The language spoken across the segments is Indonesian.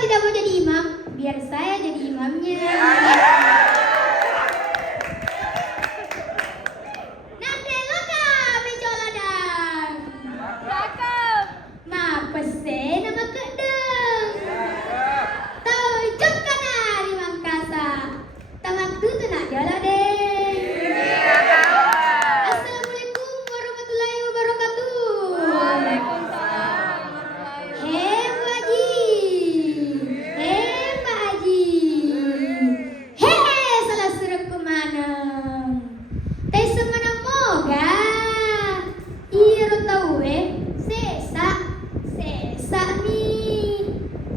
tidak mau jadi imam, biar saya jadi imamnya. Nanti loka mecoladang. Cakep. Ma pesen nama kedeng. Tahu juga nari mangkasa. Tamak tu nak jalan deh. Assalamualaikum warahmatullahi wabarakatuh. Waalaikumsalam. Hei Bu Haji. Hei Pak Haji. Hei salah suruh ke mana? Teh semana moga. Iya tahu sesa sesa mi.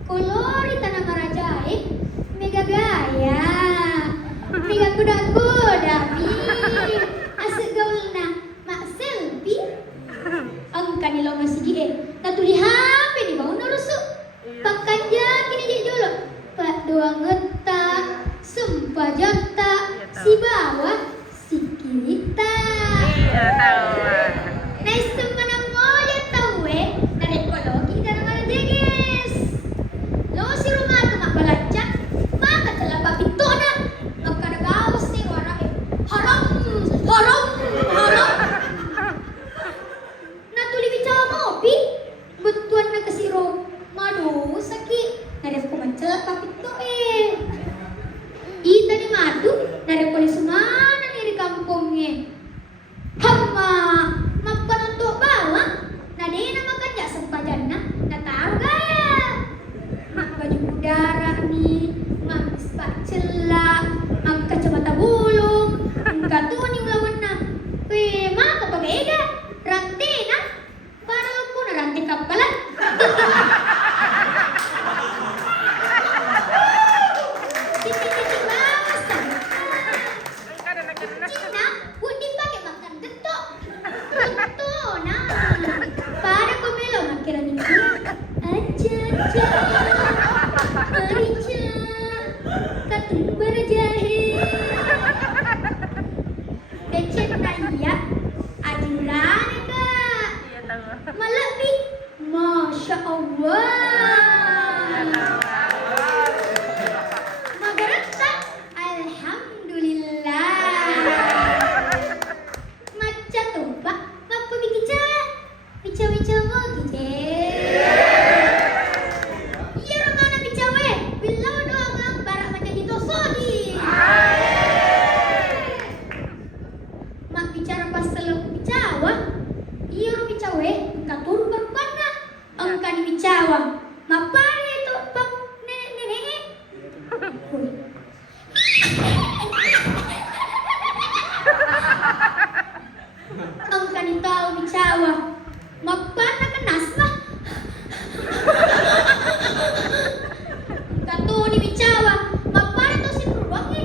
Kolori tanah marajai. Mega gaya. Mega kuda-kuda mi. Asik gaulna mak selfie. Angka ni lo masih die. Natuli HP ni bau nurusuk. Pakanja kini je jolok. Pak dua ngetak. Sumpah jata. Si bawah si kita. Iya tahu. Nah semana moja tahu dari ekologi dan mana jeges. Lo si rumah tu mak belajar. Maka telah papi tona. Maka ada gaus ni warna haram. Haram. Haram. Nah tuli bicara mopi. Betuan nak kesiro. Madu sakit. Nada aku macam papi tu Ita ni madu. Nada polis mana ni di kampungnya. Hamma. Mampan untuk bawa. Nada nama kan jak sempajan na. Tahu gaya. Mak baju udara ni. Mak ispat celak. Mak kacamata bulung. Engkau tu ni melawan na. Weh, mak apa beda? Rantai na. Padahal aku na rantai kapalan. Cici-cici bawas. Cina, putih pakai makan getok. Getok na. Para pemelo makin ni. Aja. Marica. Katung berjahe. Decet raya. Ajuran kak. Iya tahu. Malabih. Masya Allah. Magarata. Alhamdulillah. Maca tuh pak. Apa bikica? Bica-bica mau gede. Iya romana bica we. Bilau doang ang barak macam itu sodi. Mak bicara pasal bicawa. Iya ro bicawe. Katur berpana. Angka ni bicawa. Mapani itu pak nenek-nenek. Angka ni tahu bicawa. Mapana kan nasma. Katu ni bicawa. Mapana tu si beruang ni.